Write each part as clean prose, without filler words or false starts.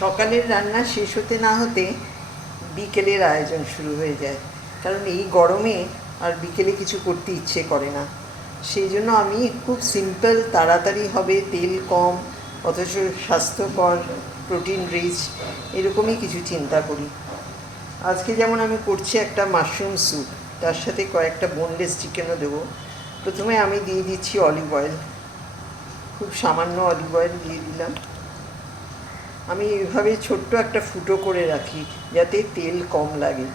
সকালের রান্না শেষ হতে না হতে বিকেলের আয়োজন শুরু হয়ে যায়, কারণ এই গরমে আর বিকেলে কিছু করতে ইচ্ছে করে না। সেই জন্য আমি খুব সিম্পল, তাড়াতাড়ি হবে, তেল কম, অথচ স্বাস্থ্যকর, প্রোটিন রিচ, এরকমই কিছু চিন্তা করি। আজকে যেমন আমি করছি একটা মাশরুম স্যুপ, তার সাথে কয়েকটা বোনলেস চিকেনও দেবো। প্রথমে আমি দিয়ে দিচ্ছি অলিভ অয়েল, খুব সামান্য অলিভ অয়েল দিয়ে দিলাম। আমি এইভাবে ছোট্ট একটা ফুটো করে রাখি যাতে তেল কম লাগে।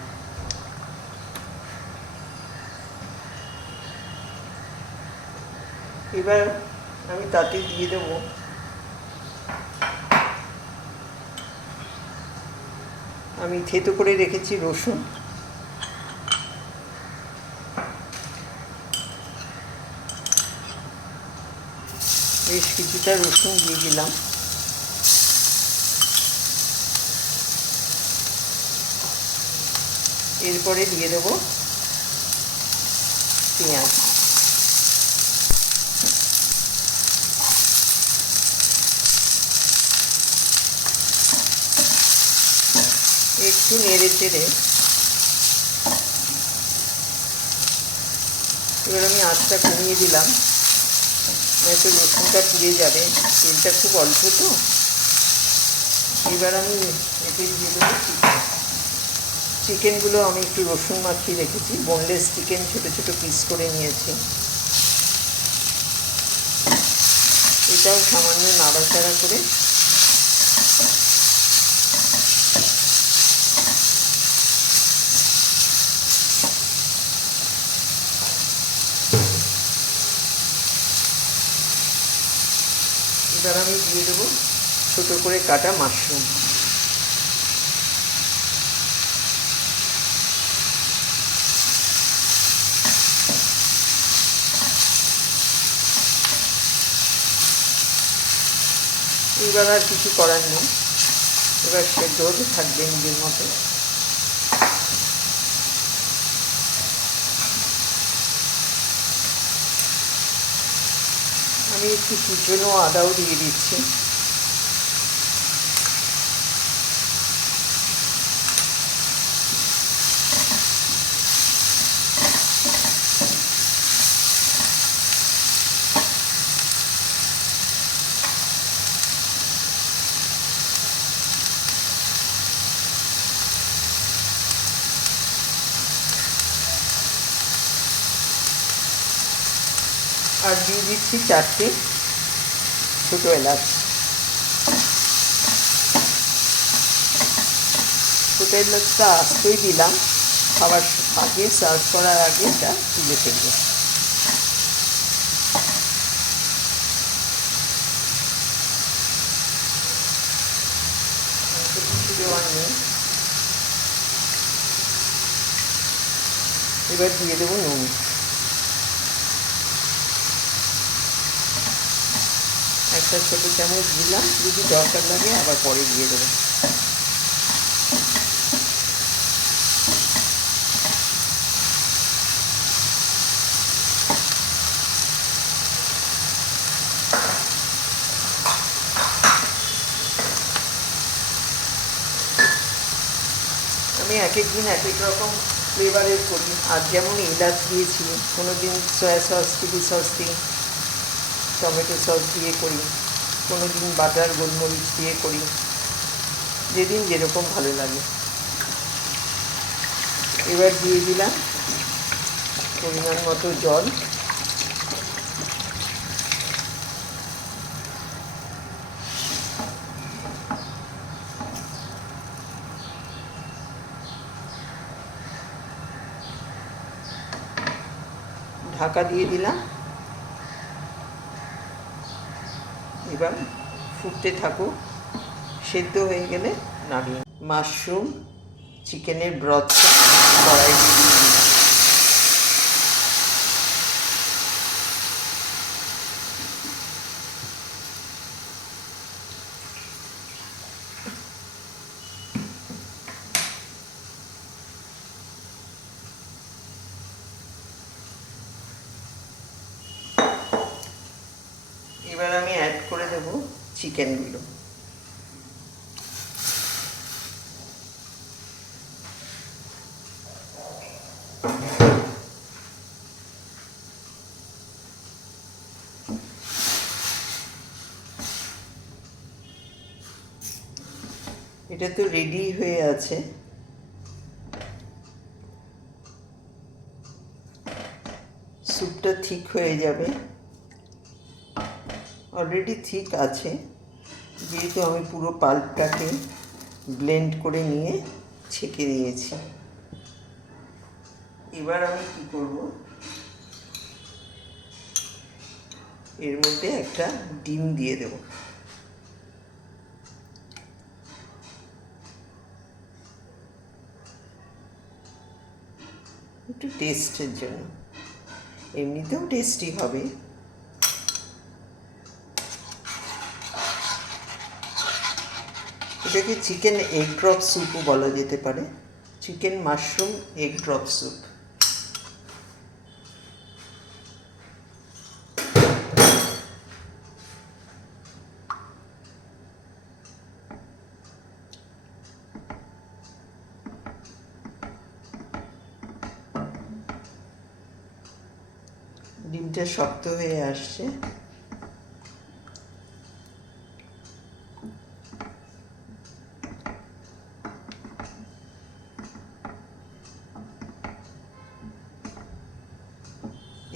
এবার আমি তাতে দিয়ে দেবো আমি থেতো করে রেখেছি রসুন, বেশ কিছুটা রসুন দিয়ে দিলাম। এরপরে দিয়ে দেবো পেঁয়াজ। একটু নেড়ে চেড়ে এবার আমি আঁচটা কমিয়ে দিলাম, নয়তো রসুনটা পুড়ে যাবে, তেলটা খুব অল্প তো। এবার আমি এতে দিয়ে দেবো চিকেনগুলো আমি একটু রসুন মাখিয়ে রেখেছি, বোনলেস চিকেন ছোটো ছোটো পিস করে নিয়েছি। এটাও সামান্য নাড়াচাড়া করে এবার আমি দিয়ে দেবো ছোটো করে কাটা মাশরুম। এবার আর কিছু করার নেই, এবার সেদ্ধ হতে থাকবে নিজের মতো। আমি একটু কুচনো আদাও দিয়ে দিচ্ছি। আর দিয়ে দিচ্ছি 4টে ছোটো এলাচ। ছোটো এলাচটা আস্তই দিলাম, খাবার আগে সার্ভ করার আগে এটা তুলে ফেলবো। কিছু দেওয়ার নেই। এবার দিয়ে দেবো নুন। একটা ছোটো চামচ দিলাম, যদি দরকার লাগে আবার পরে দিয়ে দেবো। আমি এক এক দিন এক এক রকম ফ্লেভারের করি। আর যেমন এলাচ দিয়েছি, কোনো দিন সয়া সস, চিলি সস দিই, টমেটো সস দিয়ে করি, কোনো দিন বাটার গোলমরিচ দিয়ে করি, যেদিন যেরকম ভালো লাগে। এবার দিয়ে দিলাম পরিমাণ মতো জল। ঢাকা দিয়ে দিলাম। এবার ফুটতে থাকুক, সেদ্ধ হয়ে গেলে নামিয়ে মাশরুম চিকেনের ব্রথটা কড়াই দিয়ে দিলাম। এবার আমি অ্যাড করে দেবো চিকেনগুলো। এটা তো রেডি হয়ে আছে। স্যুপটা ঠিক হয়ে যাবে, অলরেডি ঠিক আছে, যেহেতু আমি পুরো পাল্পটাকে ব্লেন্ড করে নিয়ে ছেঁকে নিয়েছি। এবার আমি কি করব, এর মধ্যে একটা ডিম দিয়ে দেব। একটু টেস্টের জন্য, এমনিতেও টেস্টি হবে। এটাকে চিকেন এগ ড্রপ স্যুপও বলা যেতে পারে, chicken mushroom egg drop soup. ডিমটা শক্ত হয়ে আসছে,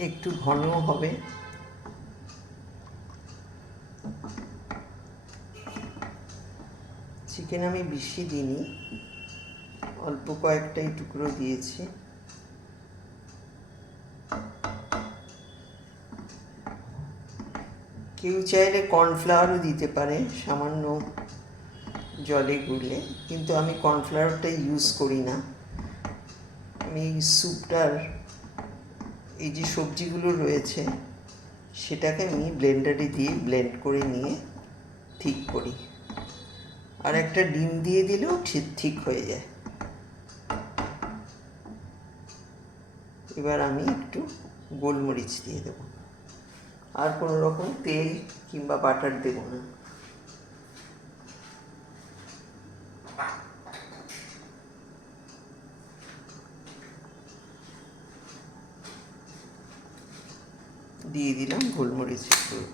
একটু ঘনও হবে। চিকেন আমি বেশি দিইনি, অল্প কয়েকটাই টুকরো দিয়েছি। কেউ চাইলে কর্নফ্লাওয়ারও দিতে পারে সামান্য জলে গুলে, কিন্তু আমি কর্নফ্লাওয়ারটা ইউজ করি না। আমি স্যুপটার এই যে সবজিগুলো রয়েছে সেটাকে আমি ব্লেন্ডারে দিয়ে ব্লেন্ড করে নিয়ে ঠিক করি, আর একটা ডিম দিয়ে দিলেও ঠিক হয়ে যায়। এবার আমি একটু গোলমরিচ দিয়ে দেব, আর কোনো রকম তেল কিংবা বাটার দেব না। দিয়ে দিলাম গোলমরিচের গুঁড়ো।